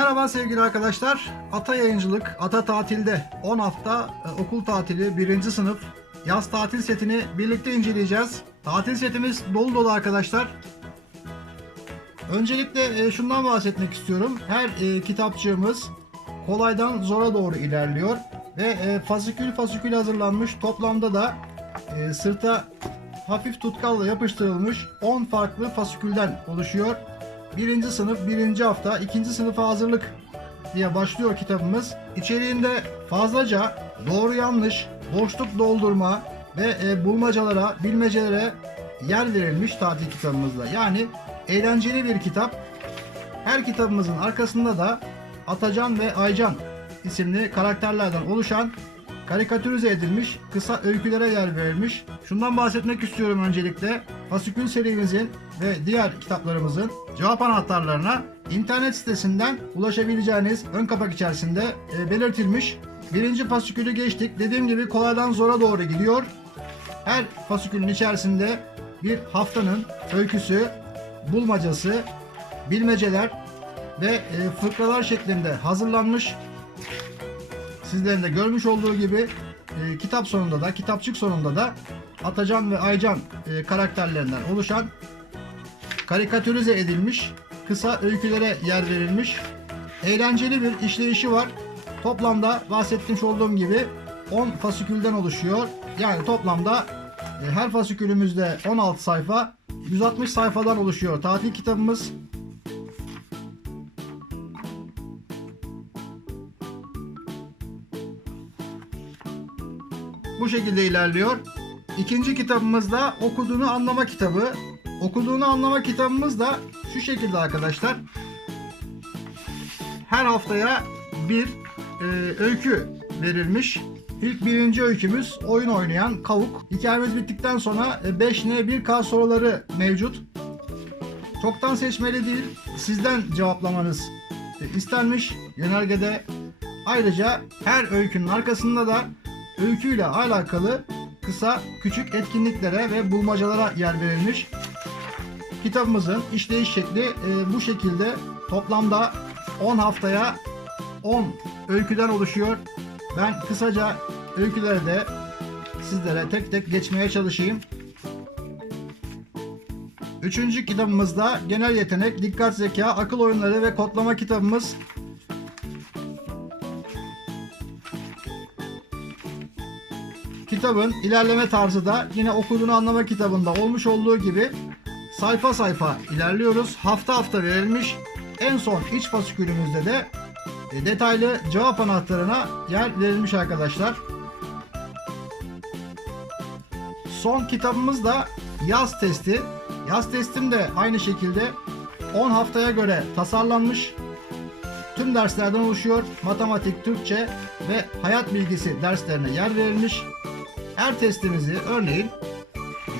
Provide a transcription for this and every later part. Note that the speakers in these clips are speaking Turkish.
Merhaba sevgili arkadaşlar. Ata Yayıncılık, Ata Tatil'de 10 hafta e, okul tatili 1. sınıf yaz tatil setini birlikte inceleyeceğiz. Tatil setimiz dolu dolu arkadaşlar. Öncelikle e, şundan bahsetmek istiyorum. Her e, kitapçığımız kolaydan zora doğru ilerliyor ve fasikül fasikül hazırlanmış. Toplamda da sırta hafif tutkalla yapıştırılmış 10 farklı fasikülden oluşuyor. Birinci sınıf, birinci hafta, ikinci sınıfa hazırlık diye başlıyor kitabımız. İçeriğinde fazlaca doğru yanlış, boşluk doldurma ve e, bulmacalara, bilmecelere yer verilmiş tatil kitabımızda. Yani eğlenceli bir kitap. Her kitabımızın arkasında da Atacan ve Aycan isimli karakterlerden oluşan karikatürize edilmiş kısa öykülere yer verilmiş. Şundan bahsetmek istiyorum öncelikle. Fasikül serimizin ve diğer kitaplarımızın cevap anahtarlarına internet sitesinden ulaşabileceğiniz ön kapak içerisinde e, belirtilmiş. Birinci fasikülü geçtik. Dediğim gibi kolaydan zora doğru gidiyor. Her fasikülün içerisinde bir haftanın öyküsü, bulmacası, bilmeceler ve e, fıkralar şeklinde hazırlanmış sizlerin de görmüş olduğu gibi e, kitap sonunda da kitapçık sonunda da Atacan ve Aycan e, karakterlerinden oluşan karikatürize edilmiş kısa öykülere yer verilmiş eğlenceli bir işleyişi var. Toplamda bahsetmiş olduğum gibi 10 fasikülden oluşuyor. Yani toplamda e, her fasikülümüzde 16 sayfa 160 sayfadan oluşuyor tatil kitabımız. bu şekilde ilerliyor. İkinci kitabımız da okuduğunu anlama kitabı. Okuduğunu anlama kitabımız da şu şekilde arkadaşlar. Her haftaya bir e, öykü verilmiş. İlk birinci öykümüz oyun oynayan kavuk. Hikayemiz bittikten sonra 5N 1K soruları mevcut. Çoktan seçmeli değil, sizden cevaplamanız e, istenmiş yönergede. Ayrıca her öykünün arkasında da öyküyle alakalı kısa küçük etkinliklere ve bulmacalara yer verilmiş. Kitabımızın işleyiş şekli e, bu şekilde toplamda 10 haftaya 10 öyküden oluşuyor. Ben kısaca öyküleri de sizlere tek tek geçmeye çalışayım. Üçüncü kitabımızda genel yetenek, dikkat zeka, akıl oyunları ve kodlama kitabımız Kitabın ilerleme tarzı da yine okuduğunu anlama kitabında olmuş olduğu gibi sayfa sayfa ilerliyoruz. Hafta hafta verilmiş. En son iç fasikülümüzde de e, detaylı cevap anahtarına yer verilmiş arkadaşlar. Son kitabımız da yaz testi. Yaz testim de aynı şekilde 10 haftaya göre tasarlanmış. Tüm derslerden oluşuyor. Matematik, Türkçe ve hayat bilgisi derslerine yer verilmiş. Her testimizi örneğin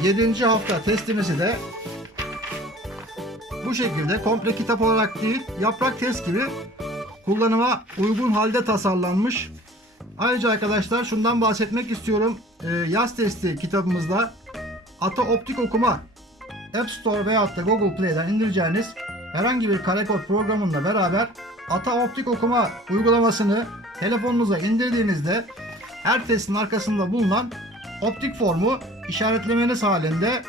7. hafta testimizi de bu şekilde komple kitap olarak değil yaprak test gibi kullanıma uygun halde tasarlanmış. Ayrıca arkadaşlar şundan bahsetmek istiyorum. Ee, yaz testi kitabımızda Ata Optik Okuma App Store veya da Google Play'den indireceğiniz herhangi bir karekod programıyla beraber Ata Optik Okuma uygulamasını telefonunuza indirdiğinizde her testin arkasında bulunan optik formu işaretlemeniz halinde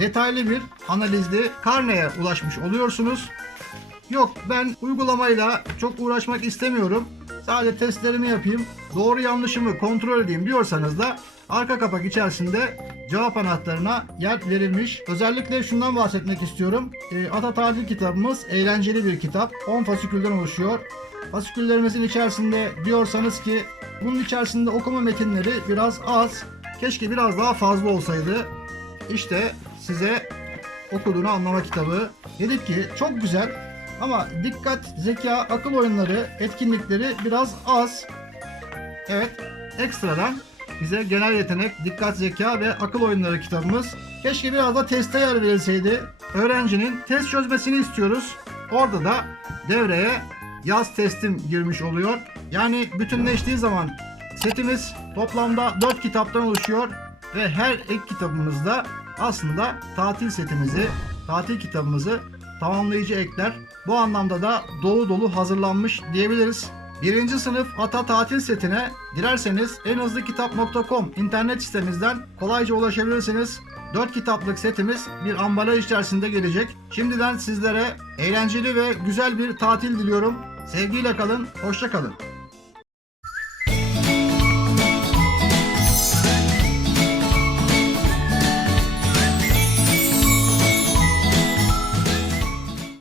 detaylı bir analizli karneye ulaşmış oluyorsunuz. Yok ben uygulamayla çok uğraşmak istemiyorum. Sadece testlerimi yapayım, doğru yanlışımı kontrol edeyim diyorsanız da arka kapak içerisinde cevap anahtarına yer verilmiş. Özellikle şundan bahsetmek istiyorum. E, Ata Tatil kitabımız eğlenceli bir kitap. 10 fasikülden oluşuyor. Fasiküllerimizin içerisinde diyorsanız ki bunun içerisinde okuma metinleri biraz az. Keşke biraz daha fazla olsaydı. İşte size okuduğunu anlama kitabı. Dedik ki çok güzel ama dikkat, zeka, akıl oyunları, etkinlikleri biraz az. Evet, ekstradan bize genel yetenek, dikkat, zeka ve akıl oyunları kitabımız. Keşke biraz da teste yer verilseydi. Öğrencinin test çözmesini istiyoruz. Orada da devreye yaz testim girmiş oluyor. Yani bütünleştiği zaman setimiz toplamda 4 kitaptan oluşuyor ve her ek kitabımızda aslında tatil setimizi, tatil kitabımızı tamamlayıcı ekler. Bu anlamda da dolu dolu hazırlanmış diyebiliriz. Birinci sınıf ata tatil setine dilerseniz enhızlыкitap.com internet sitemizden kolayca ulaşabilirsiniz. 4 kitaplık setimiz bir ambalaj içerisinde gelecek. Şimdiden sizlere eğlenceli ve güzel bir tatil diliyorum. Sevgiyle kalın, hoşça kalın.